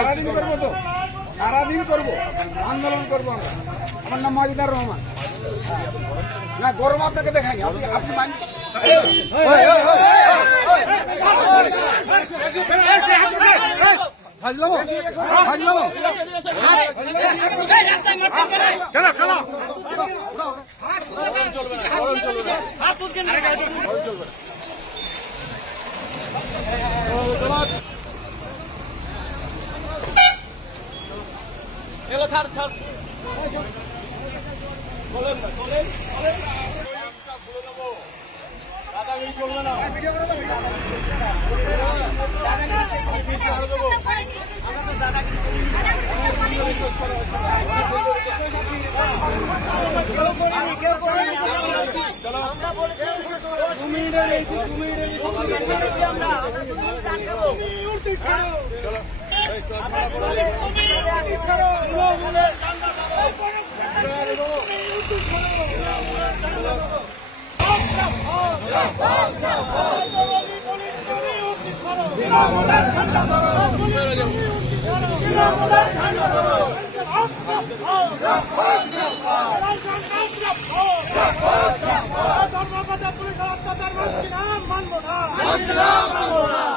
সারাদিন করবো তো, সারাদিন করবো, আন্দোলন করবো আমরা। আমার নাম মজিদার রহমান। না গরম আপনাকে দেখাইনি, আপনি আপনি ছাড় ছাড় বলেন না বলেন দাদাগিরি চলবে না। মানব না।